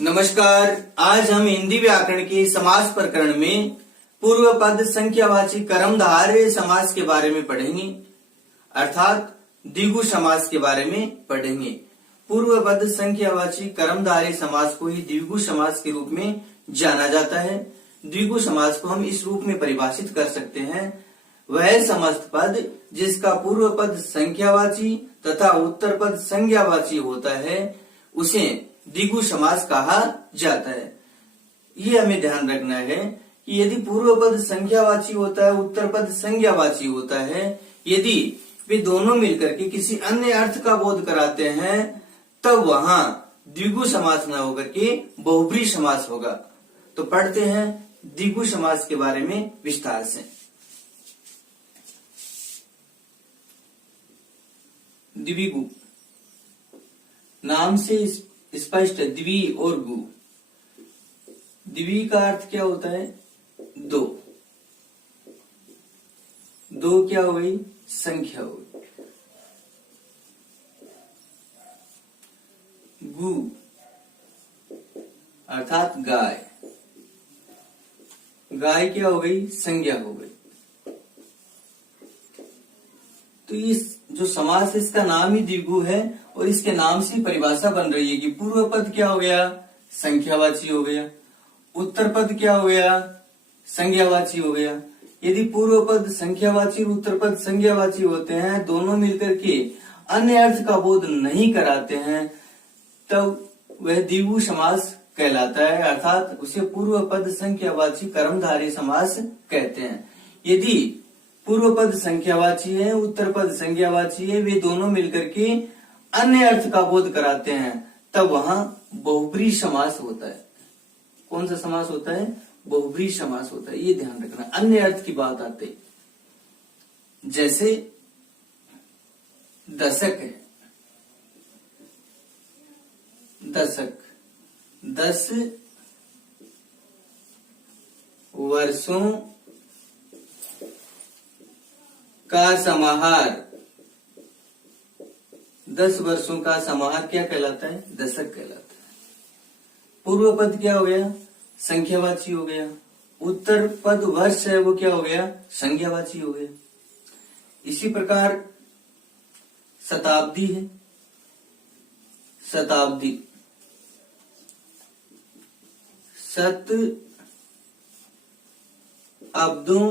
नमस्कार। आज हम हिंदी व्याकरण के समास प्रकरण में पूर्व पद संख्यावाची कर्मधारय समास के बारे में पढ़ेंगे, अर्थात द्विगु समास के बारे में पढ़ेंगे। पूर्व पद संख्यावाची कर्मधारय समास को ही द्विगु समास के रूप में जाना जाता है। द्विगु समास को हम इस रूप में परिभाषित कर सकते हैं, वह समस्त पद जिसका पूर्व पद संख्यावाची तथा उत्तर पद संज्ञावाची होता है उसे द्विगु समास कहा जाता है। ये हमें ध्यान रखना है कि यदि पूर्व पद संख्यावाची होता है, उत्तर पद संज्ञावाची होता है, यदि वे दोनों मिलकर के किसी अन्य अर्थ का बोध कराते हैं तब वहां द्विगु समास न होकर के बहुब्री समास होगा। तो पढ़ते हैं द्विगु समास के बारे में विस्तार से। द्विगु नाम से स्पष्ट द्वि और गु। द्वि का अर्थ क्या होता है? दो। दो क्या हो गई? संख्या हो गई। गु अर्थात गाय। गाय क्या हो गई? संज्ञा हो गई। तो इस जो समास है इसका नाम ही द्विगु है और इसके नाम से परिभाषा बन रही है कि पूर्व पद क्या हो गया? संख्यावाची हो गया। उत्तर पद क्या हो गया? संज्ञावाची हो गया। यदि पूर्व पद संख्यावाची और उत्तर पद संज्ञावाची होते हैं, दोनों मिलकर के अन्य अर्थ का बोध नहीं कराते हैं, तब वह द्विगु समास कहलाता है, अर्थात उसे पूर्व पद संख्यावाची कर्मधारय समास कहते हैं। यदि पूर्व पद संख्यावाची है, उत्तर पद संज्ञावाची है, वे दोनों मिलकर के अन्य अर्थ का बोध कराते हैं, तब वहां बहुब्री समास होता है। कौन सा समास होता है? बहुब्री समास होता है। ये ध्यान रखना, अन्य अर्थ की बात आते। जैसे दशक है, दशक 10 वर्षों का समाहार। 10 वर्षों का समाहार क्या कहलाता है? दशक कहलाता है। पूर्व पद क्या हो गया? संख्यावाची हो गया। उत्तर पद वर्ष है, वो क्या हो गया? संज्ञावाची हो गया। इसी प्रकार शताब्दी है, शताब्दी। शत अब्दों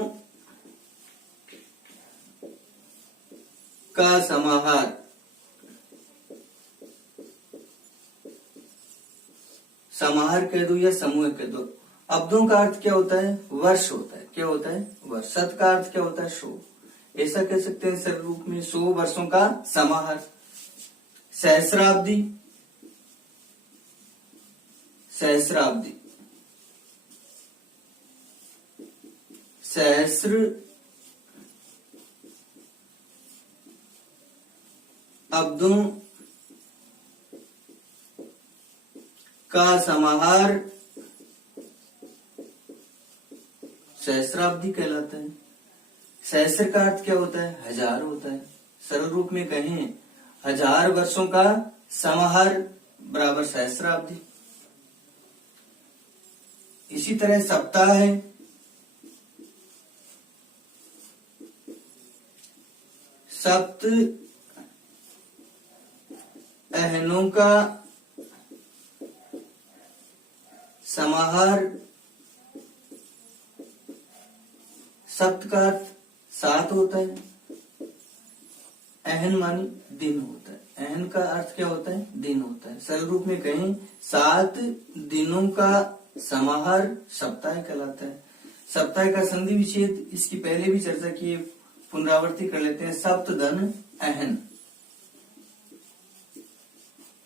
का समाहार। समाहार कह दो या समूह कह दो। अब्दों का अर्थ क्या होता है? वर्ष होता है। क्या होता है? वर्ष। शत का अर्थ क्या होता है? 100। ऐसा कह सकते हैं सरल रूप में, 100 वर्षों का समाहार। सहस्राब्दी, सहस्राब्दी। सहस्र अब्दों का समाहार सहस्राब्दी कहलाता है। सहस्र का अर्थ क्या होता है? 1000 होता है। सरल रूप में कहें, 1000 वर्षों का समाहार बराबर सहस्राब्दी। इसी तरह सप्ताह है, सप्त अहनों का समाहार। सप्त का अर्थ 7 होता है। अहन मानी दिन होता है। अहन का अर्थ क्या होता है? दिन होता है। सरल रूप में कहें, 7 दिनों का समाहार सप्ताह कहलाता है। सप्ताह का संधि विच्छेद इसकी पहले भी चर्चा की, पुनरावृत्ति कर लेते हैं। सप्त धन अहन,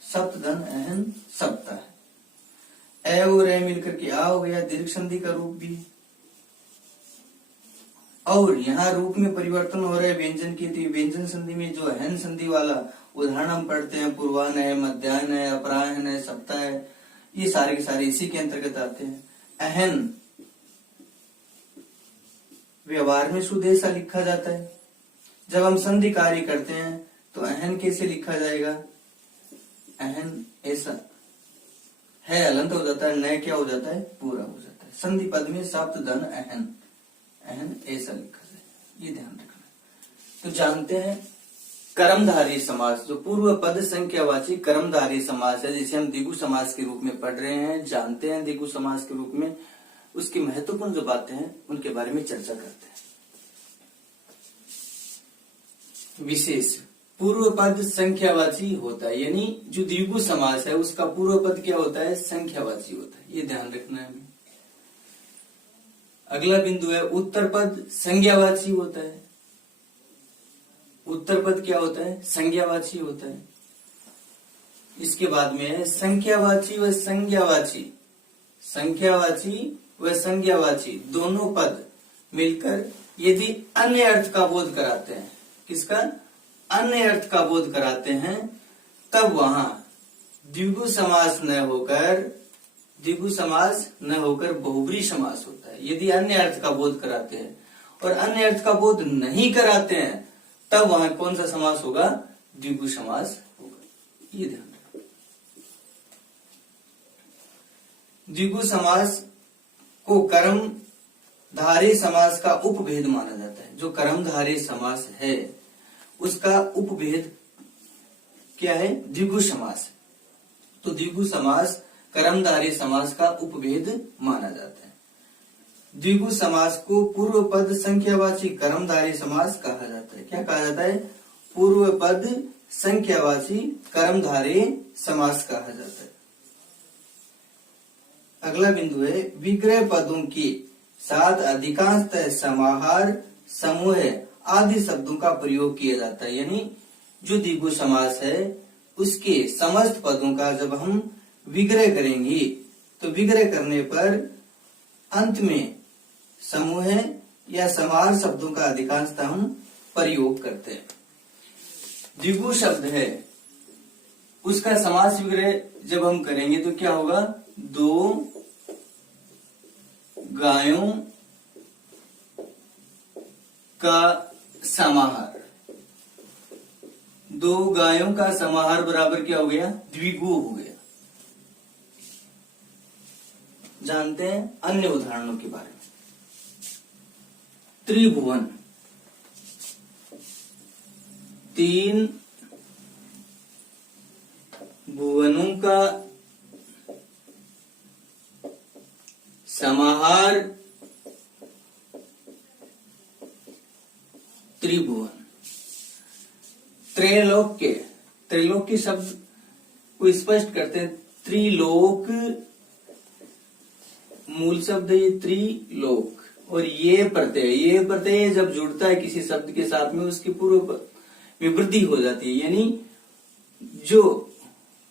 सप्त धन अहन सप्ताह। ए और ए मिलकर के आ हो गया, दीर्घ संधि का रूप भी। और यहाँ रूप में परिवर्तन हो रहा है व्यंजन के, तो व्यंजन संधि में जो अहन संधि वाला उदाहरण हम पढ़ते हैं, पूर्वाह्न है, मध्याह्न है, अपराह्न है, सप्ताह है, ये सारे के सारे इसी के अंतर्गत आते हैं। अहन व्यवहार में शुद्ध ऐसा लिखा जाता है। जब हम संधि कार्य करते हैं तो अहन कैसे लिखा जाएगा? अहन ऐसा। है अलंत हो जाता है, न क्या हो जाता है, पूरा हो जाता है। संधि पद में सप्त धन अहन, अहन ऐसा लिखा जाए, ये ध्यान रखना। तो जानते हैं कर्मधारी समास, जो पूर्व पद संख्यावाची कर्मधारी समास है, जिसे हम द्विगु समास के रूप में पढ़ रहे हैं, जानते हैं द्विगु समास के रूप में, उसकी महत्वपूर्ण जो बातें हैं उनके बारे में चर्चा करते हैं। विशेष पूर्व पद संख्यावाची होता है, यानी जो द्विगु समास है उसका पूर्व पद क्या होता है, संख्यावाची होता है, ये ध्यान रखना है हमें। अगला बिंदु है उत्तर पद संज्ञावाची होता है। उत्तर पद क्या होता है, संज्ञावाची होता है। इसके बाद में है संख्यावाची व संज्ञावाची। संख्यावाची व संज्ञावाची दोनों पद मिलकर यदि अन्य अर्थ का बोध कराते हैं, किसका, अन्य अर्थ का बोध कराते हैं, तब वहां द्विगु समास न होकर बहुब्री समास होता है। यदि अन्य अर्थ का बोध कराते हैं और अन्य अर्थ का बोध नहीं कराते हैं, तब वहां कौन सा समास होगा, द्विगु समास होगा, ये ध्यान रखना। द्विगु समास को कर्मधारय समास का उपभेद माना जाता है। जो कर्मधारय समास है उसका उपभेद क्या है, द्विगु समास। तो द्विगु समास कर्मधारय समास का उपभेद माना जाता है। द्विगु समास को पूर्व पद संख्यावाची कर्मधारय समास कहा जाता है। क्या कहा जाता है, पूर्व पद संख्यावाची कर्मधारय समास कहा जाता है। अगला बिंदु है विग्रह पदों के साथ अधिकांशतः समाहार, समूह आदि शब्दों का प्रयोग किया जाता है। यानी जो द्विगु समास है उसके समस्त पदों का जब हम विग्रह करेंगे तो विग्रह करने पर अंत में समूह या समाहार शब्दों का अधिकांशतः हम प्रयोग करते हैं। द्विगु शब्द है उसका समास विग्रह जब हम करेंगे तो क्या होगा, दो गायों का समाहार। दो गायों का समाहार बराबर क्या हो गया, द्विगु हो गया। जानते हैं अन्य उदाहरणों के बारे में। त्रिभुवन, तीन भुवनों का समाहार त्रिभुवन। त्रैलोक्य, त्रैलोक्य शब्द को स्पष्ट करते हैं। त्रिलोक मूल शब्द है, ये त्रिलोक, और ये प्रत्यय जब जुड़ता है किसी शब्द के साथ में उसकी पूर्व में वृद्धि हो जाती है। यानी जो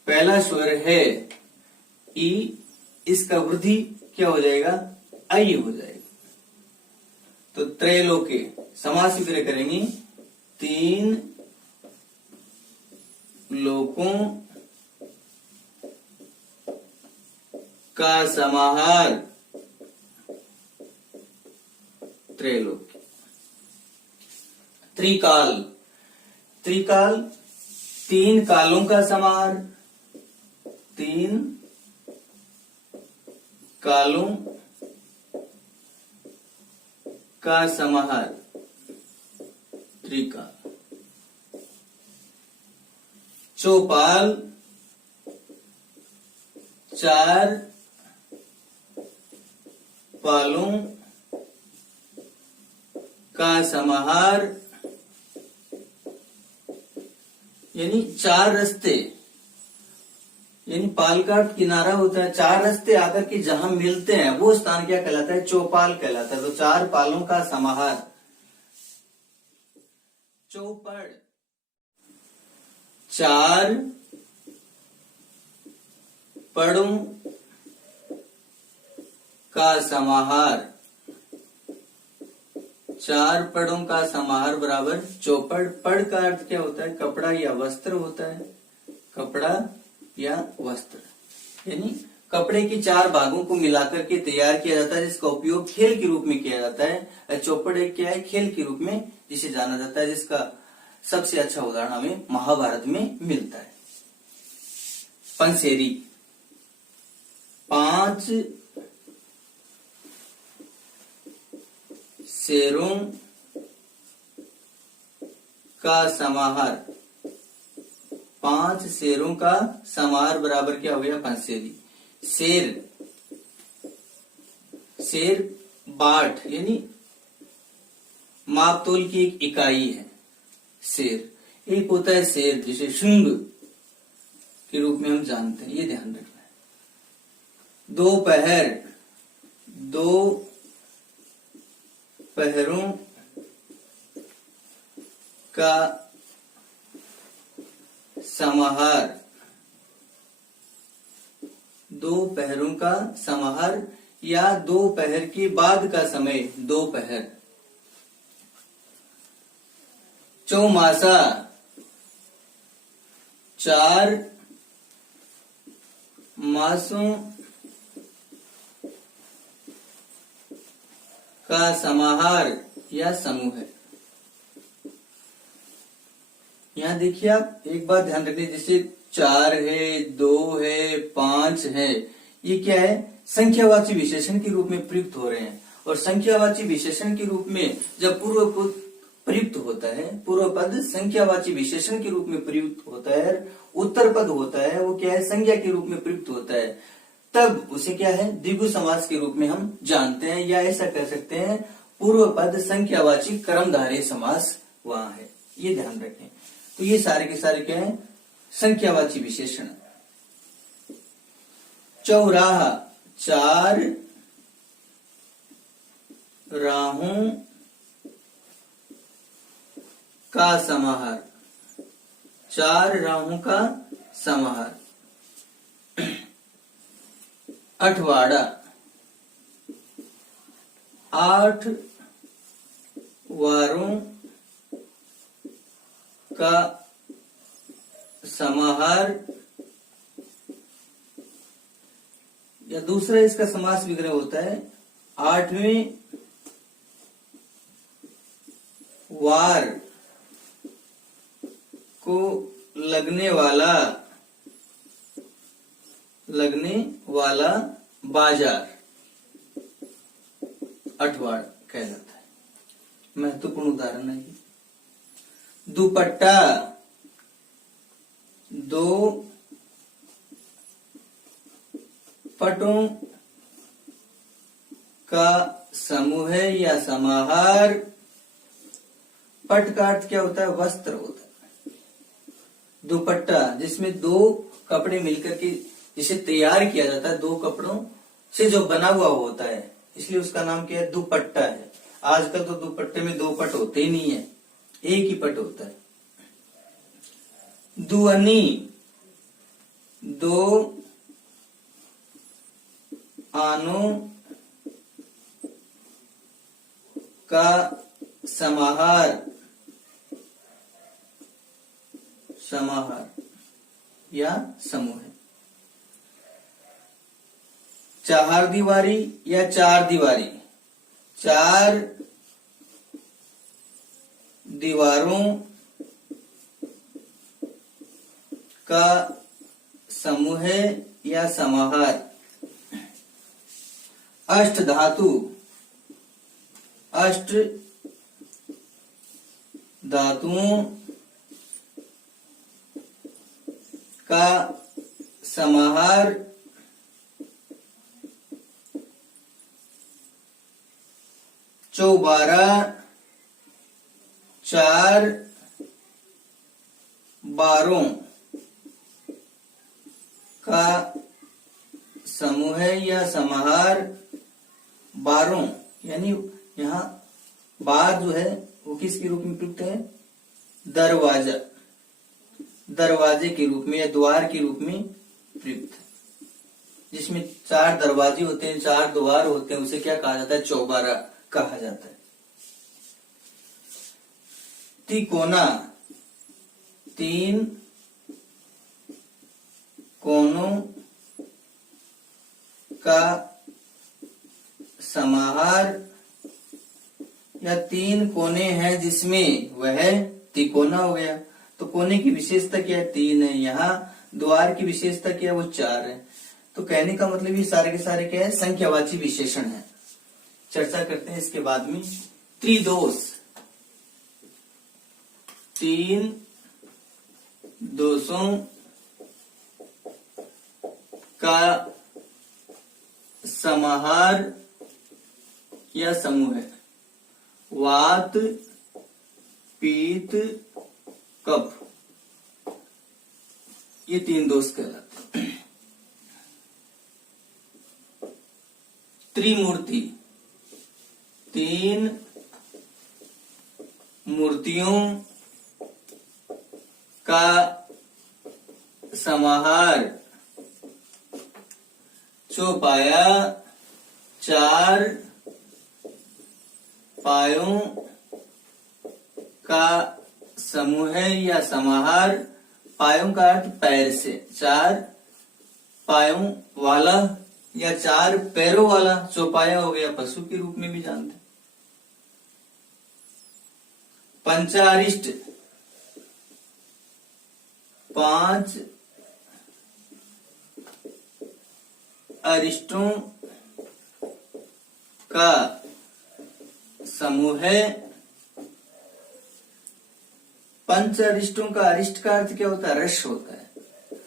पहला स्वर है ई, इसका वृद्धि क्या हो जाएगा, आई हो जाएगा। तो त्रैलोक्य समास विग्रह करेंगे, तीन लोकों का समाहार त्रैलोक्य। त्रिकाल, त्रिकाल तीन कालों का समाहार, तीन कालों का समाहार त्रिकाल। चौपाल, चार पालों का समाहार, यानी चार रास्ते, यानी पाल का किनारा होता है, चार रास्ते आकर के जहां मिलते हैं वो स्थान क्या कहलाता है, चौपाल कहलाता है। तो चार पालों का समाहार चौपड़। चार पड़ों का समाहार, चार पड़ों का समाहार बराबर चौपड़। पड़ का अर्थ क्या होता है, कपड़ा या वस्त्र होता है, कपड़ा या वस्त्र। यानी कपड़े के चार भागों को मिलाकर के तैयार किया जाता है, जिसका उपयोग खेल के रूप में किया जाता है। चौपड़ एक क्या है, खेल के रूप में जिसे जाना जाता है, जिसका सबसे अच्छा उदाहरण हमें महाभारत में मिलता है। पंसेरी, 5 शेरों का समाहार। 5 शेरों का समाहार बराबर क्या हो गया? 5 शेरी। शेर बाट यानी मापतोल की एक इकाई है शेर। एक होता है शेर जिसे शुंग के रूप में हम जानते हैं, ये ध्यान रखना है। दोपहर, 2 पहरों का समाहार। 2 पहरों का समाहार या दोपहर के बाद का समय, दोपहर। चौमासा, 4 मासों का समाहार या समूह है। यहां देखिए आप एक बात ध्यान रखिए, जैसे 4 है, 2 है, 5 है, ये क्या है? संख्यावाची विशेषण के रूप में प्रयुक्त हो रहे हैं। और संख्यावाची विशेषण के रूप में जब पूर्व पद प्रयुक्त होता है, पूर्व पद संख्यावाची विशेषण के रूप में प्रयुक्त होता है, उत्तर पद होता है वो क्या है? संज्ञा के रूप में प्रयुक्त होता है, तब उसे क्या है? द्विगु समास के रूप में हम जानते हैं, या ऐसा कह सकते हैं पूर्व पद संख्यावाची कर्मधारय समास वहां है। ये ध्यान रखें। तो ये सारे के सारे क्या है? संख्यावाची विशेषण। चौराहा, 4 राहों का समाहार। 4 राहों का समाहार। अठवाड़ा, 8 वारों का समाहार, या दूसरा इसका समास विग्रह होता है 8वें वार को लगने वाला बाजार, अठवाड़ कहलाता है। महत्वपूर्ण उदाहरण है। दुपट्टा, 2 पटों का समूह है या समाहार। पट का अर्थ क्या होता है? वस्त्र होता है। दुपट्टा जिसमें 2 कपड़े मिलकर के जिसे तैयार किया जाता है, 2 कपड़ों से जो बना हुआ होता है, इसलिए उसका नाम क्या है? दुपट्टा है। आजकल तो दुपट्टे में 2 पट होते ही नहीं है, एक ही पट होता है। दुअनी, 2 आनों का समाहार या समूह है। 4 दीवारी या 4 दीवारी, 4 दीवारों का समूह या समाहार। अष्ट धातु, 8 धातुओं का समाहार। चौबारा, 4 बारों का समूह या समाहार। बारों यानी यहाँ बार जो है वो किसके रूप में प्रयुक्त है? दरवाजा, दरवाजे के रूप में या द्वार के रूप में प्रयुक्त है। जिसमें 4 दरवाजे होते हैं, 4 द्वार होते हैं, उसे क्या कहा जाता है? चौबारा कहा जाता है। तिकोना, 3 कोनों का समाहार या 3 कोने हैं जिसमें वह तिकोना हो गया। तो कोने की विशेषता क्या है? 3 है। यहाँ द्वार की विशेषता क्या है? वो 4 है। तो कहने का मतलब ये सारे के सारे क्या है, संख्यावाची विशेषण है। चर्चा करते हैं इसके बाद में। त्रिदोष, तीन दोषों का समाहार या समूह है। वात, पीत, कफ, ये तीन दोष कहलाते हैं। त्रिमूर्ति, तीन मूर्तियों का समाहार, चौपाया, चार पायों का समूह है या समाहार। पायों का अर्थ पैर से, चार पायों वाला या चार पैरों वाला चौपाया हो गया, पशु के रूप में भी जानते हैं। पंचारिष्ट, पांच अरिष्टों का समूह है। पंच अरिष्टों का, अरिष्ट का अर्थ क्या होता है, रस होता है।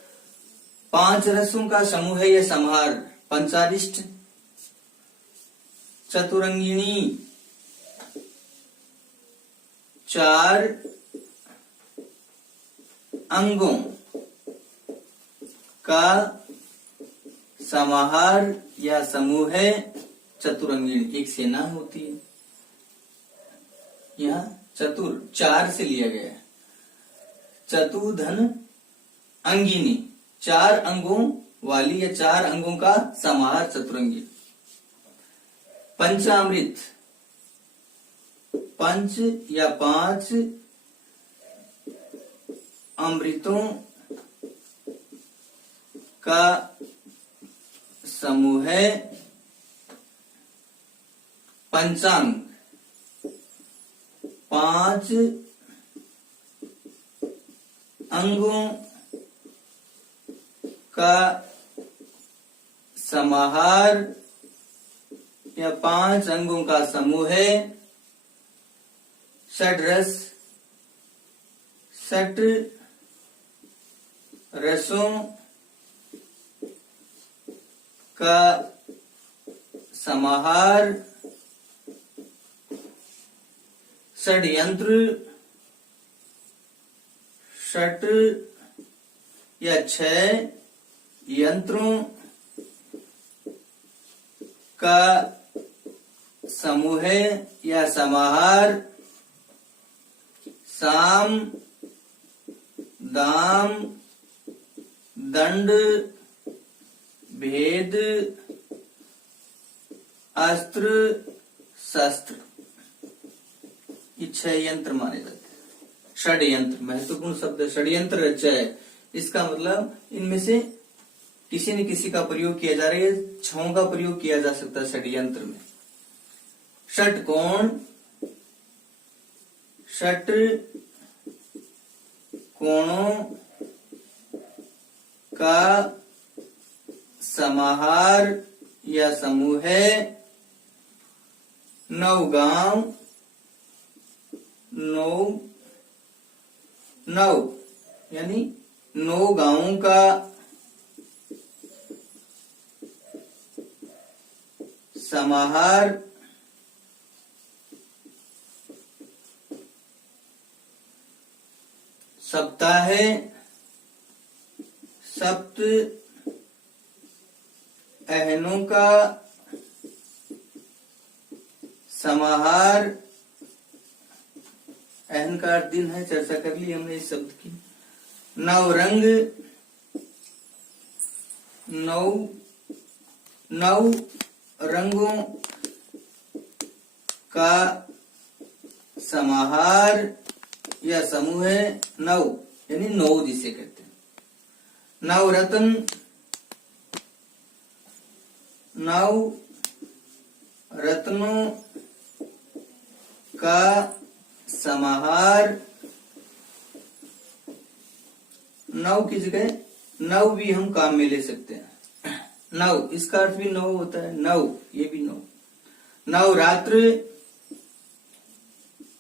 पांच रसों का समूह है यह समाहार, पंचारिष्ट। चतुरंगिणी, चार अंगों का समाहार या समूह है चतुरंगिणी। एक सेना होती है, यहाँ चतुर चार से लिया गया है। चतुधन अंगिनी, चार अंगों वाली या चार अंगों का समाहार चतुरंगी। पंचामृत, पंच या पांच अमृतों का समूह है। पंचांग, पांच अंगों का समाहार या पांच अंगों का समूह है। षड्रस, षट रसों का समाहार। षड्यंत्र, षट या छह यंत्रों का समूह है या समाहार। साम, दाम, दंड, भेद, अस्त्र, शस्त्र, ये छह यंत्र माने जाते हैं। षड्यंत्र, महत्वपूर्ण शब्द षड्यंत्र रचय, इसका मतलब इनमें से किसी न किसी का प्रयोग किया जा रहा है, छहों का प्रयोग किया जा सकता है षड्यंत्र में। षटकोण, षट कोणों का समाहार या समूह है। नवगांव, नौ यानी 9 गांवों का समाहार। सप्ताह, सप्त अहनों का समाहार। अहन का अर्थ दिन है, चर्चा कर ली हमने इस शब्द की। नवरंग, नौ रंगों का समाहार या समूह है। नौ यानी 9 जिसे कहते हैं। नवरत्न, 9 रत्नों का समाहार। 9 की जगह 9 भी हम काम में ले सकते हैं। नव, इसका अर्थ भी नौ होता है, नव, ये भी नौ। नवरात्र,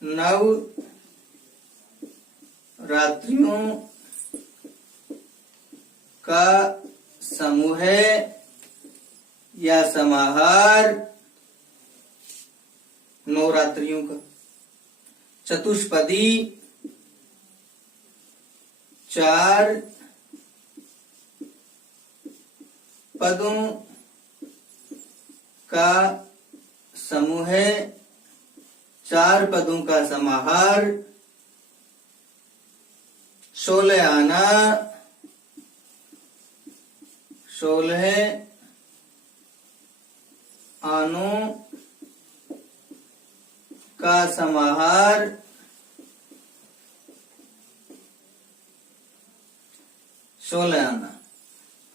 नव रात्रियों का समूह या समाहार, नवरात्रियों का। चतुष्पदी, चार पदों का समूह, चार पदों का समाहार। 16 आना, 16 आनों का समाहार। 16 आना,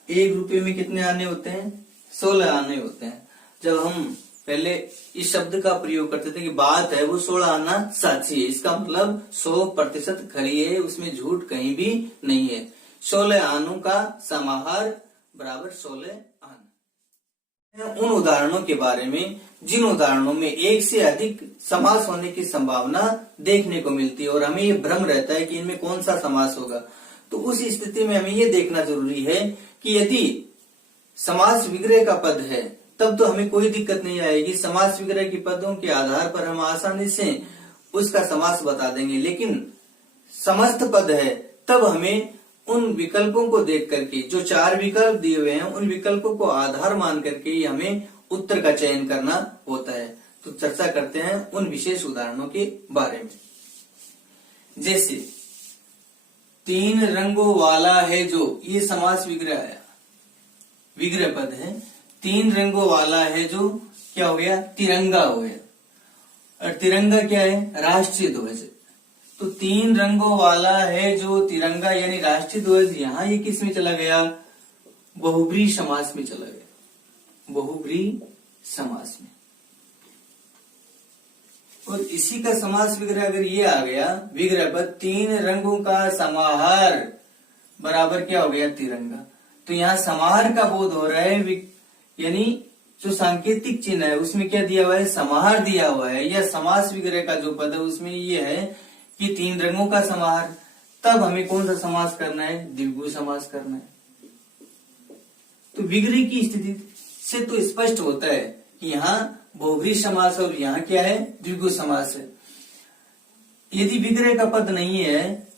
1 रुपये में कितने आने होते हैं? 16 आने होते हैं। जब हम पहले इस शब्द का प्रयोग करते थे कि बात है वो 16 आना साची है, इसका मतलब 100% खरी है, उसमें झूठ कहीं भी नहीं है। 16 आनों का समाहार बराबर 16 आना। उन उदाहरणों के बारे में जिन उदाहरणों में एक से अधिक समास होने की संभावना देखने को मिलती है और हमें ये भ्रम रहता है कि इनमें कौन सा समास होगा, तो उस स्थिति में हमें ये देखना जरूरी है कि यदि समास विग्रह का पद है तब तो हमें कोई दिक्कत नहीं आएगी, समास विग्रह के पदों के आधार पर हम आसानी से उसका समास बता देंगे। लेकिन समस्त पद है तब हमें उन विकल्पों को देख करके, जो 4 विकल्प दिए हुए हैं उन विकल्पों को आधार मान करके ही हमें उत्तर का चयन करना होता है। तो चर्चा करते हैं उन विशेष उदाहरणों के बारे में। जैसे 3 रंगों वाला है जो, ये समास विग्रह है, विग्रह पद है। 3 रंगों वाला है जो क्या हो गया? तिरंगा हो गया। और तिरंगा क्या है? राष्ट्रीय ध्वज। तो 3 रंगों वाला है जो तिरंगा यानी राष्ट्रीय ध्वज, यहां ये किस में चला गया? बहुब्रीहि समास में चला गया, बहुब्रीहि समास में। और इसी का समास विग्रह अगर ये आ गया, विग्रह पद 3 रंगों का समाहार बराबर क्या हो गया? तिरंगा। तो यहाँ समाहार का बोध हो रहा है, यानी जो सांकेतिक चिन्ह है उसमें क्या दिया हुआ है? समाहार दिया हुआ है। या समास विग्रह का जो पद है उसमें ये है कि 3 रंगों का समाहार। तब हमें कौन सा समास करना है? द्विगु समास करना है। तो विग्रह की स्थिति से तो स्पष्ट होता है कि यहाँ बहुब्रीहि समास और यहाँ क्या है? द्विगु समास है। यदि विग्रह का पद नहीं है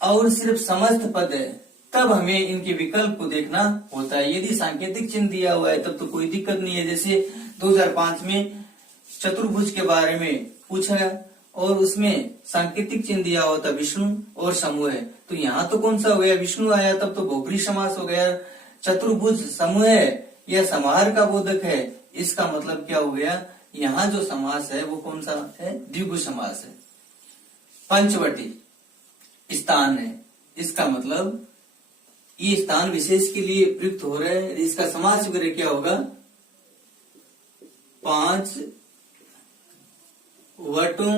और सिर्फ समस्त पद है तब हमें इनके विकल्प को देखना होता है। यदि सांकेतिक चिन्ह दिया हुआ है तब तो कोई दिक्कत नहीं है। जैसे 2005 में चतुर्भुज के बारे में पूछा गया और उसमें सांकेतिक चिन्ह दिया हुआ था विष्णु और समूह है, तो यहाँ तो कौन सा हो गया? विष्णु आया, तब तो बहुब्रीहि समास हो गया। चतुर्भुज समूह या समाहार का बोधक है, इसका मतलब क्या हो गया? यहाँ जो समास है वो कौन सा है? द्विगु समास है। पंचवटी स्थान है, इसका मतलब ये स्थान विशेष के लिए प्रयुक्त हो रहा है। इसका समास विग्रह क्या होगा? 5 वटों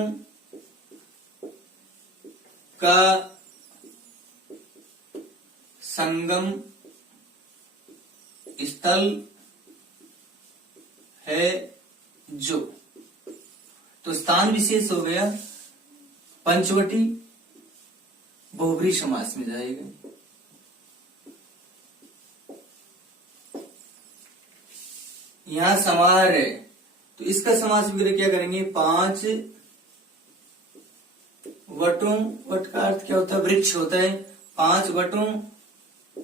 का संगम स्थल है जो। तो स्थान विशेष हो गया पंचवटी, बहुब्रीहि समास में जाएगा। यहां समाहार है तो इसका समास विग्रह क्या करेंगे? 5 वटों, वट का अर्थ क्या होता है? वृक्ष होता है। 5 वटों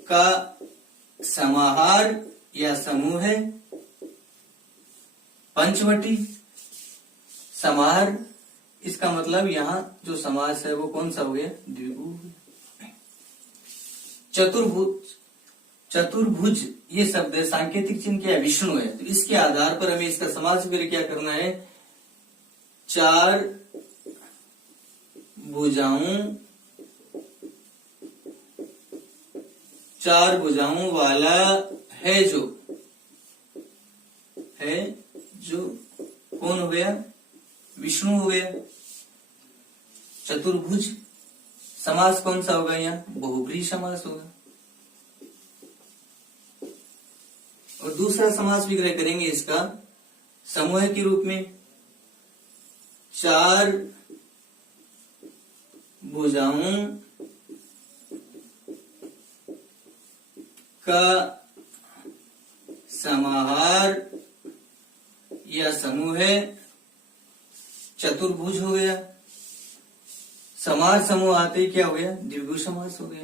का समाहार या समूह है पंचवटी। समाहार, इसका मतलब यहाँ जो समास है वो कौन सा हो गया? द्विगु। चतुर्भुज, चतुर्भुज ये शब्द है, सांकेतिक चिन्ह क्या है? विष्णु है। तो इसके आधार पर हमें इसका समास विग्रह क्या करना है? 4 भुजाओं वाला है जो, है जो कौन हो गया? विष्णु हो गया। चतुर्भुज समास कौन सा होगा? यहाँ बहुब्रीहि समास होगा। और दूसरा समास विग्रह करेंगे इसका समूह के रूप में। चार भुजाओं का समाहार या समूह है, चतुर्भुज हो गया। समास समूह आते ही क्या हो गया, द्विगु समास हो गया।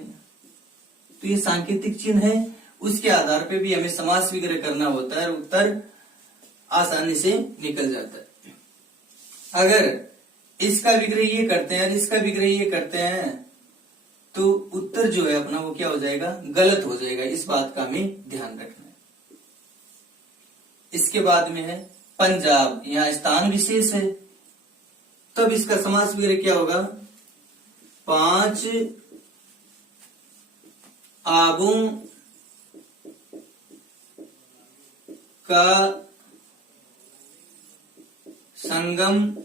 तो ये सांकेतिक चिन्ह है, उसके आधार पे भी हमें समास विग्रह करना होता है और उत्तर आसानी से निकल जाता है। अगर इसका विग्रह ये करते हैं और इसका विग्रह ये करते हैं तो उत्तर जो है अपना वो क्या हो जाएगा, गलत हो जाएगा। इस बात का हमें ध्यान रखना है। इसके बाद में है पंजाब, यहाँ स्थान विशेष है, तब इसका समास विग्रह क्या होगा, पांच आबों का संगम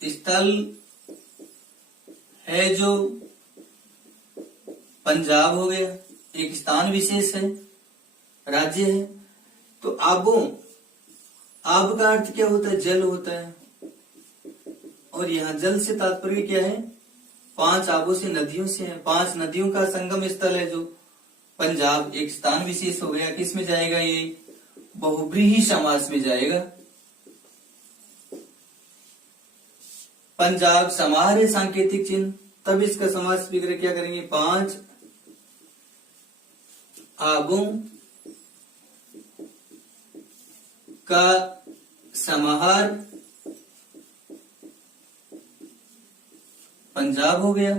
स्थल है जो पंजाब हो गया, एक स्थान विशेष है, राज्य है। तो आबों, आब का अर्थ क्या होता है, जल होता है, और यहाँ जल से तात्पर्य क्या है, पांच आबों से, नदियों से है। पांच नदियों का संगम स्थल है जो पंजाब, एक स्थान विशेष हो गया। किस में जाएगा, ये बहुब्रीहि समास में जाएगा। पंजाब समाहार है सांकेतिक चिन्ह, तब इसका समास विग्रह क्या करेंगे, पांच आबों का समाहार पंजाब हो गया,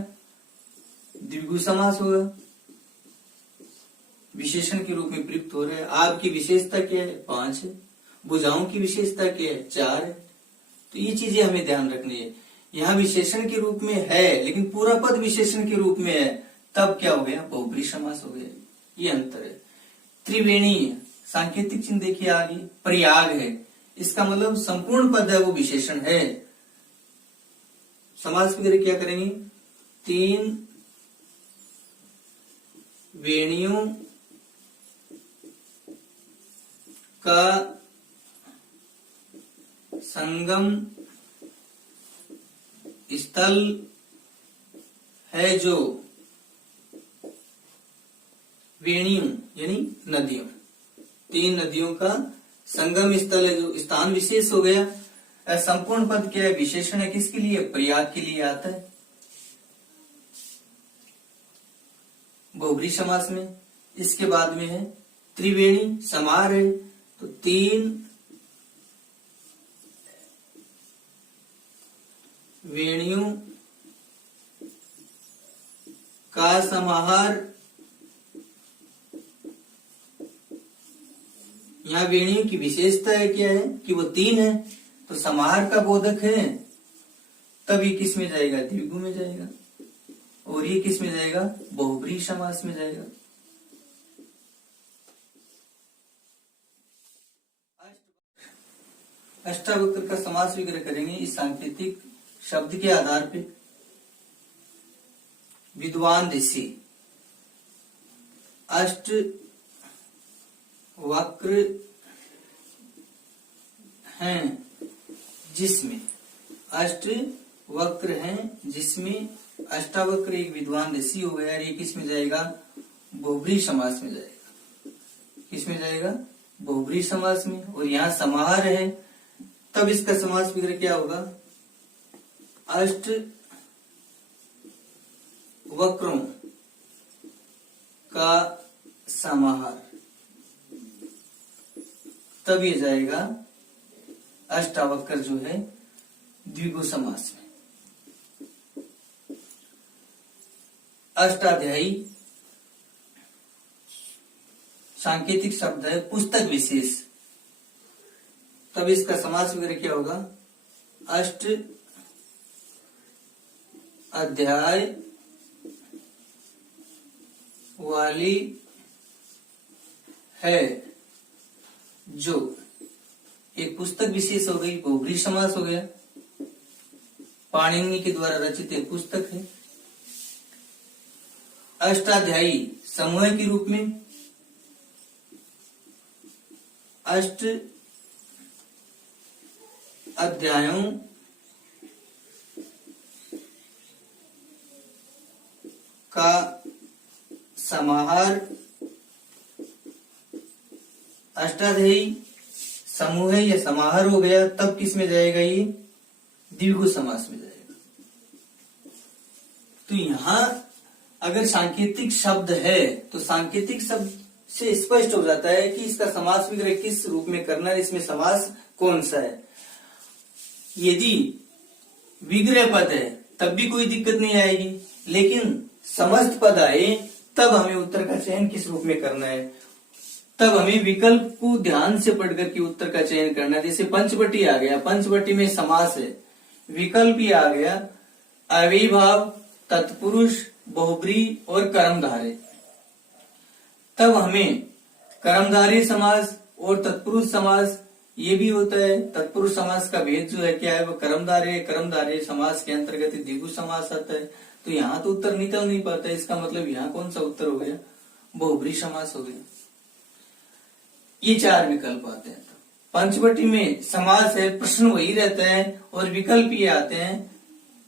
द्विगु समास होगा, विशेषण के रूप में प्रयुक्त हो रहा है। आब की विशेषता क्या है, पांच है। भुजाओं की विशेषता क्या है, चार है। तो ये चीजें हमें ध्यान रखनी है। यहाँ विशेषण के रूप में है लेकिन पूरा पद विशेषण के रूप में है, तब क्या हो गया, बहुब्रीहि समास हो गया। ये अंतर है। त्रिवेणी सांकेतिक चिन्ह देखिए आगे, प्रयाग है, इसका मतलब संपूर्ण पद है वो विशेषण है। समास वगैरह क्या करेंगे, तीन वेणियों का संगम स्थल है जो वेणियों यानी नदियों, तीन नदियों का संगम स्थल है जो स्थान विशेष हो गया। संपूर्ण पद क्या है, विशेषण है, किसके लिए, प्रयाग के लिए आता है बहुब्रीहि समास में। इसके बाद में है त्रिवेणी, समाहार है, तो तीन वेणियों का समाहार। यहाँ वेणियों की विशेषता है क्या है कि वो तीन है, तो समाहार का बोधक है, तब ये किस में जाएगा, द्विगु में जाएगा, और ये किस में जाएगा, बहुब्रीहि समास में जाएगा। अष्टावक्र का समास विग्रह करेंगे इस सांकेतिक शब्द के आधार पे। विद्वान ऋषि, अष्ट वक्र हैं जिसमें, अष्ट वक्र हैं जिसमें, अष्टावक्र एक विद्वान ऋषि हो गया, ये किस में जाएगा, बहुब्रीहि समास में जाएगा। किस में जाएगा, बहुब्रीहि समास में। और यहाँ समाहार है, तब इसका समास विग्रह क्या होगा, अष्ट वक्रों का समाहार, तब ये जाएगा अष्टावक्र जो है द्विगु समास में। अष्टाध्यायी सांकेतिक शब्द है, पुस्तक विशेष, तब इसका समास वगैरह क्या होगा, अष्ट अध्याय वाली है जो, एक पुस्तक विशेष हो गई, बहुब्रीहि समास हो गया, पाणिनि के द्वारा रचित एक पुस्तक है। अष्टाध्यायी समूह के रूप में, अष्ट अध्यायों का समाहार अष्टाध्यायी समूह है या समाहार हो गया, तब किस में जाएगा? ये द्विगु समास में जाएगा। तो यहां अगर सांकेतिक शब्द है तो सांकेतिक शब्द से स्पष्ट हो जाता है कि इसका समास विग्रह किस रूप में करना है, इसमें समास कौन सा है। यदि विग्रह पद है तब भी कोई दिक्कत नहीं आएगी, लेकिन समस्त पद आए तब हमें उत्तर का चयन किस रूप में करना है, तब हमें विकल्प को ध्यान से पढ़ करके उत्तर का चयन करना है। जैसे पंचवटी आ गया, पंचवटी में समास है, विकल्प ही आ गया अव्ययीभाव, तत्पुरुष, बहुब्रीहि और कर्मधारय। तब हमें कर्मधारय समास और तत्पुरुष समास ये भी होता है। तत्पुरुष समास का भेद जो है क्या है, वो कर्मधारय समास के अंतर्गत द्विगु समास आता है। तो यहाँ तो उत्तर निकल नहीं पाता, इसका मतलब यहाँ कौन सा उत्तर हो गया? बहुब्रीहि समास हो गया। ये चार विकल्प आते हैं। पंचवटी में समास है, प्रश्न वही रहता है और विकल्प ये आते हैं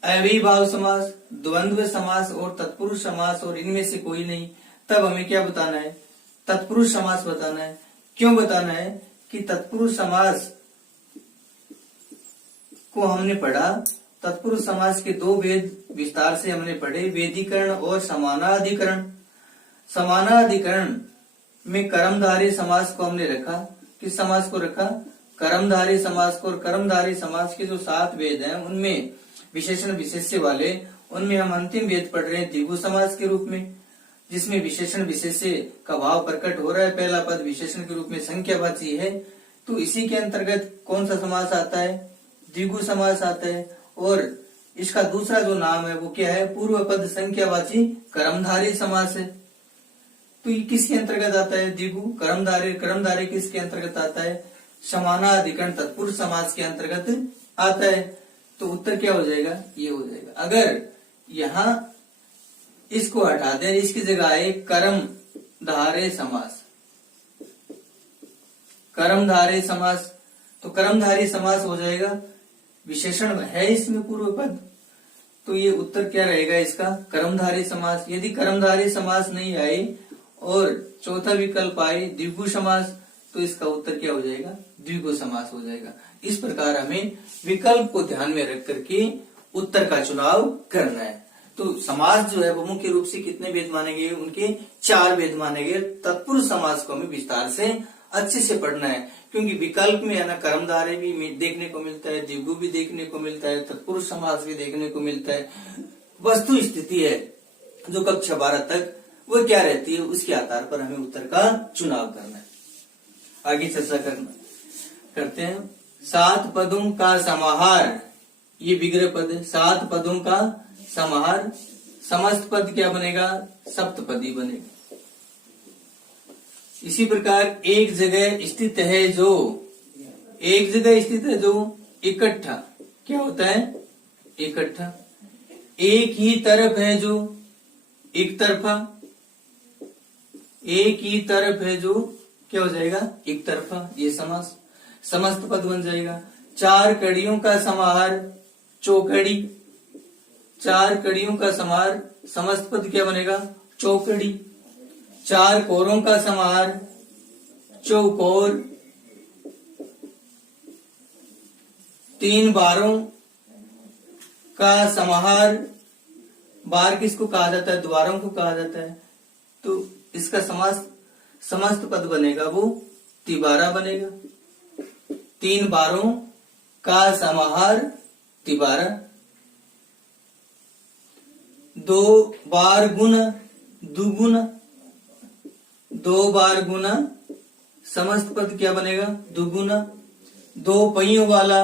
अव्ययीभाव समास, द्वंद्व समास और तत्पुरुष समास, और इनमें से कोई नहीं। तब हमें क्या बताना है? तत्पुरुष समास बताना है। क्यों बताना है? कि तत्पुरुष समास को हमने पढ़ा, तत्पुरुष समास के दो भेद विस्तार से हमने पढ़े, वेदीकरण और समानाधिकरण। समानाधिकरण में कर्मधारय समास को हमने रखा, किस समास को रखा? कर्मधारय समास को। और कर्मधारय समास के जो 7 भेद हैं उनमें विशेषण विशेष्य वाले, उनमें हम अंतिम भेद पढ़ रहे हैं द्विगु समास के रूप में, जिसमें विशेषण विशेष्य का भाव प्रकट हो रहा है। पहला पद विशेषण के रूप में संख्यावाची है, तो इसी के अंतर्गत कौन सा समास आता है? द्विगु समास आता है। और इसका दूसरा जो नाम है वो क्या है? पूर्व पद संख्यावाची कर्मधारय समास है। तो ये किसके अंतर्गत आता है? द्विगु। कर्मधारय किसके अंतर्गत आता है? समानाधिकरण तत्पुरुष समास के अंतर्गत आता है। तो उत्तर क्या हो जाएगा? ये हो जाएगा। अगर यहाँ इसको हटा दें, इसकी जगह आए कर्मधारय समास, कर्मधारय समास, तो कर्मधारय समास हो जाएगा। विशेषण है इसमें पूर्व पद, तो ये उत्तर क्या रहेगा इसका? कर्मधारय समास। यदि कर्मधारय समास नहीं आए और चौथा विकल्प आए द्विगु समास, तो इसका उत्तर क्या हो जाएगा? द्विगु समास हो जाएगा। इस प्रकार हमें विकल्प को ध्यान में रख करके उत्तर का चुनाव करना है। तो समास जो है वो मुख्य रूप से कितने भेद माने गए? उनके 4 भेद माने गए। तत्पुरुष समास को हमें विस्तार से अच्छे से पढ़ना है, क्योंकि विकल्प में है ना कर्मधारय भी देखने को मिलता है, द्विगु भी देखने को मिलता है, तत्पुरुष समास भी देखने को मिलता है। वस्तु स्थिति है जो कक्षा 12 तक वो क्या रहती है, उसके आधार पर हमें उत्तर का चुनाव करना है। आगे चर्चा करते हैं। 7 पदों का समाहार, ये विग्रह पद है। 7 पदों का समाहार, समस्त पद क्या बनेगा? सप्तपदी बनेगा। इसी प्रकार एक जगह स्थित है जो, एक जगह स्थित है जो इकट्ठा, क्या होता है? इकट्ठा। एक ही तरफ है जो एक तरफा, एक ही तरफ है जो क्या हो जाएगा? एक तरफा। ये समास समस्त पद बन जाएगा। 4 कड़ियों का समाहार चौकड़ी, 4 कड़ियों का समाहार, समस्त पद क्या बनेगा? चौकड़ी। 4 कोरों का समाहार चौकोर। 3 बारों का समाहार, बार किसको कहा जाता है? द्वारों को कहा जाता है। तो इसका समास समस्त पद बनेगा वो तिबारा बनेगा। 3 बारों का समाहार तिबारा। 2 बार गुना दुगुना, 2 बार गुना, समस्त पद क्या बनेगा? दुगुना। 2 पहियों वाला,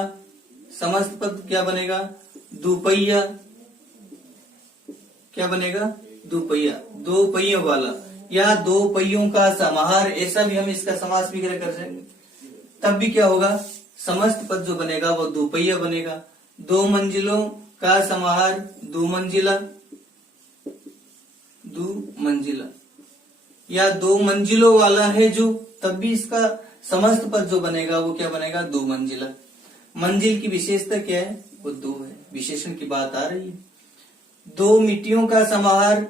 समस्त पद क्या बनेगा? दुपहिया। क्या बनेगा? दुपहिया। 2 पहियों वाला या 2 पहियों का समाहार, ऐसा भी हम इसका समास विग्रह कर सकेंगे। तब भी क्या होगा? समस्त पद जो बनेगा वो दुपहिया बनेगा। 2 मंजिलों का समाहार दुमंजिला, दुमंजिला। या 2 मंजिलों वाला है जो, तब भी इसका समस्त पद जो बनेगा वो क्या बनेगा, दो मंजिला। मंजिल की विशेषता क्या है, वो दो है, विशेषण की बात आ रही है। दो मिट्टियों का समाहार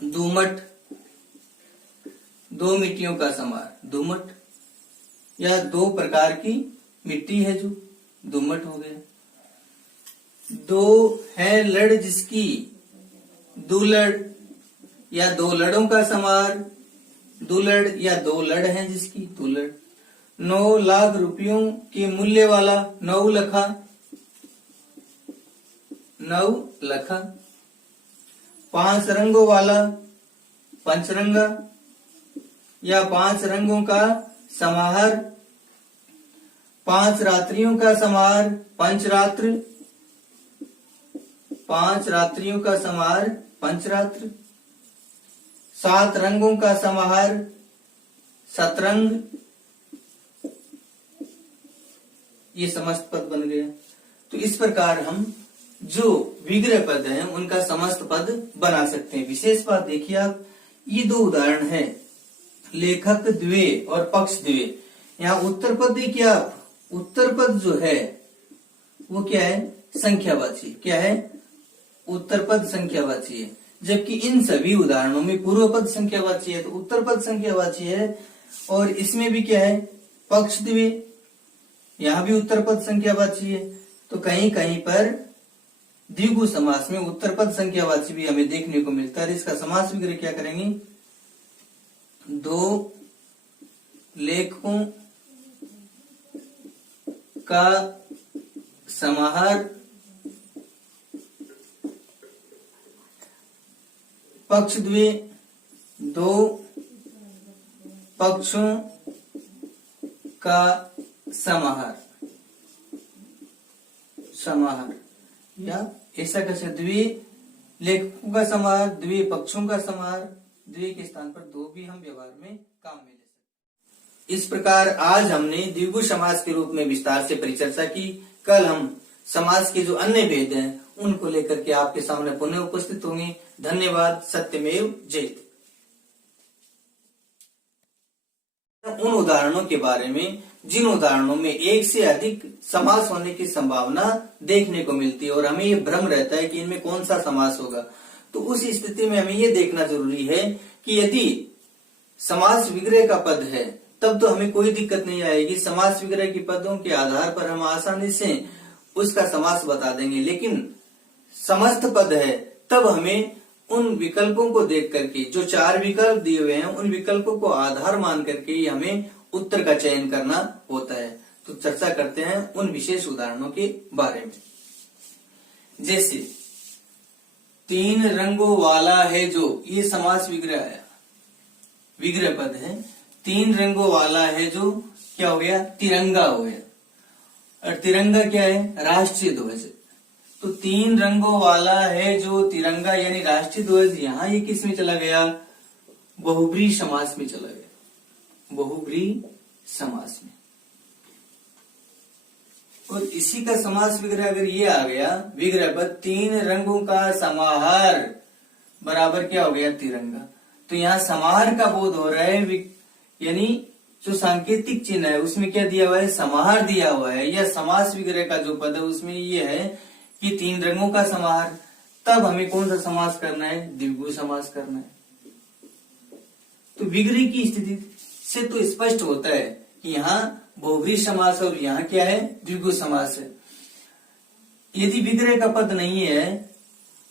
दोमट, दो मिट्टियों का समाहार दोमट, या दो प्रकार की मिट्टी है जो दोमट हो गया। दो है लड़ जिसकी दुलड़, या दो लड़ों का समाहार दुलड़, या दो लड़ हैं जिसकी दुलड़। 9 लाख रुपयों के मूल्य वाला नौ लखा, नौ लखा। 5 रंगों वाला पंचरंगा, या 5 रंगों का समाहार। 5 रात्रियों का समाहार पंचरात्र, 5 रात्रियों का समाहार पंचरात्र। 7 रंगों का समाहार सतरंग। ये समस्त पद बन गया। तो इस प्रकार हम जो विग्रह पद हैं उनका समस्त पद बना सकते हैं। विशेष बात देखिए आप, ये दो उदाहरण है, लेखक द्वे और पक्ष द्वे। यहाँ उत्तर पद देखिए आप, उत्तर पद जो है वो क्या है, संख्यावाची। क्या है, उत्तर पद संख्यावाची है, जबकि इन सभी उदाहरणों में पूर्व पद संख्यावाची है। तो उत्तर पद संख्यावाची है, और इसमें भी क्या है, पक्ष द्वे, यहाँ भी उत्तर पद संख्यावाची है। तो कहीं कहीं पर द्विगु समास में उत्तर पद संख्यावाची भी हमें देखने को मिलता है। इसका समास विग्रह क्या करेंगे, दो लेखकों का समाहार पक्ष द्वे, दो पक्षों का समाहार, समाहार, या ऐसा कैसे, द्वे लेखकों का समाहार, द्वे पक्षों का समाहार, द्वे के स्थान पर दो भी हम व्यवहार में काम में ले सकते। इस प्रकार आज हमने द्विगु समास के रूप में विस्तार से परिचर्चा की। कल हम समास के जो अन्य भेद हैं उनको लेकर के आपके सामने पुनः उपस्थित होंगे। धन्यवाद। सत्यमेव जयते। उन उदाहरणों के बारे में जिन उदाहरणों में एक से अधिक समास होने की संभावना देखने को मिलती है और हमें ये भ्रम रहता है कि इनमें कौन सा समास होगा, तो उस स्थिति में हमें ये देखना जरूरी है कि यदि समास विग्रह का पद है तब तो हमें कोई दिक्कत नहीं आएगी। समास विग्रह के पदों के आधार पर हम आसानी से उसका समास बता देंगे। लेकिन समस्त पद है तब हमें उन विकल्पों को देख करके, जो 4 विकल्प दिए हुए हैं उन विकल्पों को आधार मान करके ही हमें उत्तर का चयन करना होता है। तो चर्चा करते हैं उन विशेष उदाहरणों के बारे में। जैसे 3 रंगों वाला है जो, ये समास विग्रह आया, विग्रह पद है। 3 रंगों वाला है जो क्या हो गया, तिरंगा हो गया। और तिरंगा क्या है, राष्ट्रीय ध्वज। तो 3 रंगों वाला है जो तिरंगा यानी राष्ट्रीय ध्वज, यहां ये किस में चला गया, बहुब्रीहि समास में चला गया, बहुब्रीहि समास में। और इसी का समास विग्रह अगर ये आ गया, विग्रह पद 3 रंगों का समाहार बराबर क्या हो गया, तिरंगा। तो यहाँ समाहार का बोध हो रहा है, यानी जो सांकेतिक चिन्ह है उसमें क्या दिया हुआ है, समाहार दिया हुआ है। या समास विग्रह का जो पद है उसमें ये है कि 3 रंगों का समाहार। तब हमें कौन सा समास करना है, द्विगु समास करना है। तो विग्रह की स्थिति से तो स्पष्ट होता है कि यहाँ बहुब्रीहि समास और यहाँ क्या है, द्विगु समास है। यदि विग्रह का पद नहीं है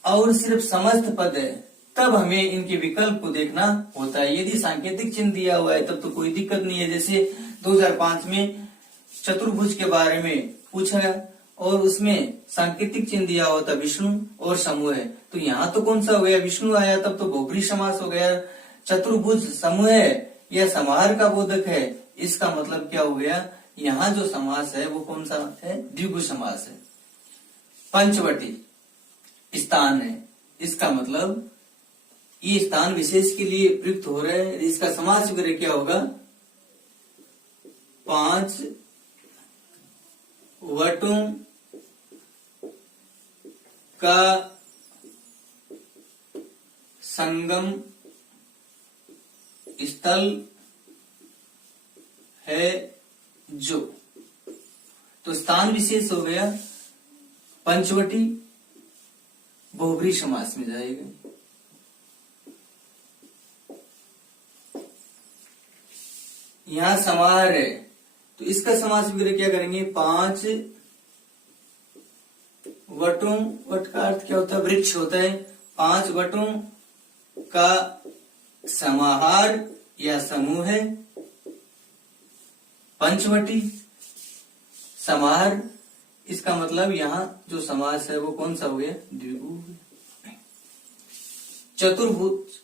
और सिर्फ समस्त पद है तब हमें इनके विकल्प को देखना होता है। यदि सांकेतिक चिन्ह दिया हुआ है तब तो कोई दिक्कत नहीं है। जैसे 2005 में चतुर्भुज के बारे में पूछा गया और उसमें सांकेतिक चिन्ह दिया हुआ था विष्णु और समूह है। तो यहाँ तो कौन सा हो गया, विष्णु आया, तब तो बहुब्रीहि समास हो गया। चतुर्भुज समूह है या समाहार का बोधक है, इसका मतलब क्या हो गया, यहाँ जो समास है वो कौन सा है, द्विगु समास है। पंचवटी स्थान है, इसका मतलब ये स्थान विशेष के लिए प्रयुक्त हो रहे हैं। इसका समास विग्रह क्या होगा, 5 वटों का संगम स्थल है जो, तो स्थान विशेष हो गया पंचवटी, बहुब्रीहि समास में जाएगा। यहां समाहार है तो इसका समास विग्रह क्या करेंगे, 5 वटों, वट का अर्थ क्या होता है, वृक्ष होता है, 5 वटों का समाहार या समूह है पंचवटी। समाहार, इसका मतलब यहाँ जो समास है वो कौन सा हो गया, द्विगु। चतुर्भुज,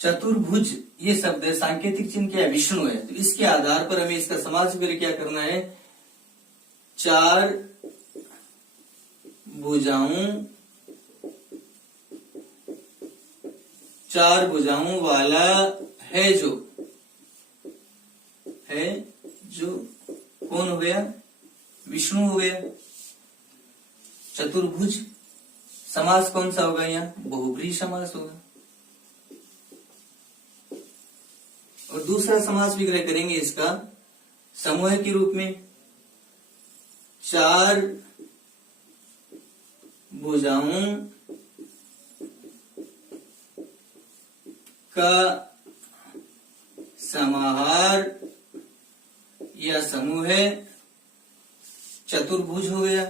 चतुर्भुज ये शब्द है, सांकेतिक चिन्ह क्या है, विष्णु है, तो इसके आधार पर हमें इसका समास विग्रह क्या करना है, 4 भुजाओं, 4 भुजाओं वाला है जो, है जो कौन हो गया, विष्णु हो गया। चतुर्भुज समास कौन सा होगा, यहाँ बहुब्रीहि समास होगा। और दूसरा समास विग्रह करेंगे इसका समूह के रूप में, 4 भुजाओं का समाहार या समूह है चतुर्भुज हो गया।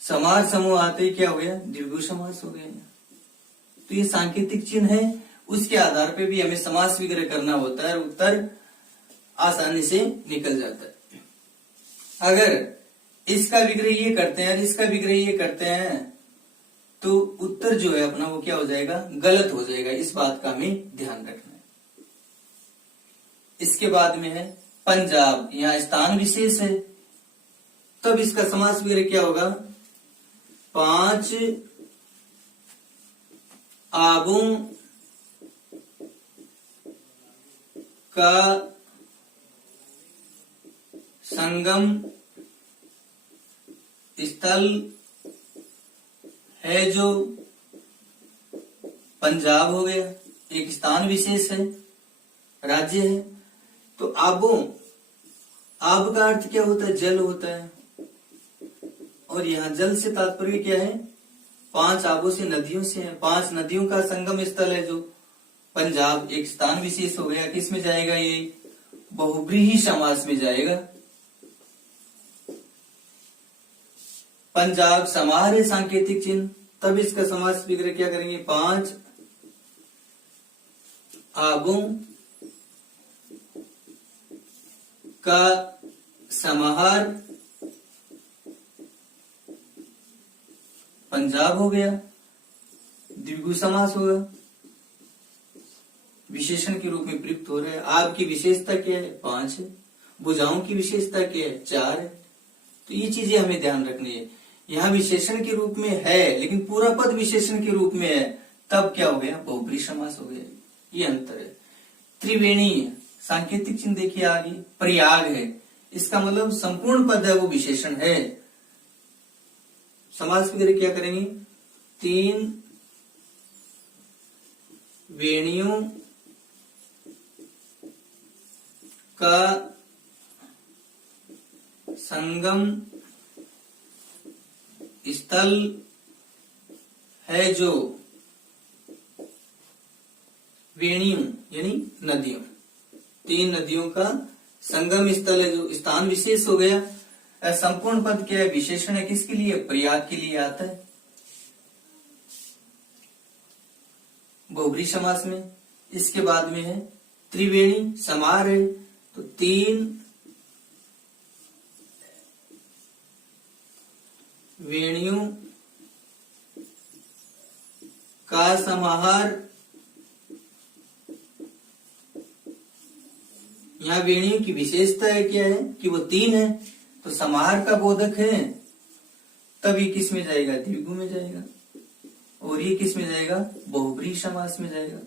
समास समूह आते ही क्या हो गया, द्विगु समास हो गया। तो ये सांकेतिक चिन्ह है, उसके आधार पे भी हमें समास विग्रह करना होता है और उत्तर आसानी से निकल जाता है। अगर इसका विग्रह ये करते हैं और इसका विग्रह ये करते हैं तो उत्तर जो है अपना वो क्या हो जाएगा, गलत हो जाएगा। इस बात का हमें ध्यान रखना है। इसके बाद में है पंजाब, यहाँ स्थान विशेष है, तब इसका समास विग्रह क्या होगा, 5 आबों का संगम स्थल है जो, पंजाब हो गया, एक स्थान विशेष है, राज्य है। तो आबों, आब का अर्थ क्या होता है, जल होता है, और यहाँ जल से तात्पर्य क्या है, 5 आबों से, नदियों से है, 5 नदियों का संगम स्थल है जो पंजाब, एक स्थान विशेष हो गया। किस में जाएगा, ये बहुब्रीहि समास में जाएगा। पंजाब समाहार है, सांकेतिक चिन्ह, तब इसका समास विग्रह क्या करेंगे, 5 आबों का समाहार पंजाब हो गया, द्विगु समास होगा, विशेषण के रूप में प्रयुक्त हो रहा है। आब की विशेषता क्या है, 5 है, भुजाओं की विशेषता क्या है, 4 है। तो ये चीजें हमें ध्यान रखनी है। यहाँ विशेषण के रूप में है लेकिन पूरा पद विशेषण के रूप में है, तब क्या हो गया, बहुब्रीहि समास हो गया। ये अंतर है। त्रिवेणी, सांकेतिक चिन्ह देखिए आगे, प्रयाग है, इसका मतलब संपूर्ण पद है वो विशेषण है। समास विग्रह क्या करेंगे, 3 वेणियों का संगम स्थल है जो, वेणियों यानी नदियों, 3 नदियों का संगम स्थल है जो, स्थान विशेष हो गया। संपूर्ण पद क्या है, विशेषण है, किसके लिए, प्रयाग के लिए आता है बहुब्रीहि समास में। इसके बाद में है त्रिवेणी, समाहार है, तो 3 वेणियों का समाहार, यहाँ वेणियों की विशेषता है क्या है कि वो 3 है, तो समाहार का बोधक है, तब ये किस में जाएगा, द्विगु में जाएगा, और ये किस में जाएगा, बहुब्रीहि समास में जाएगा।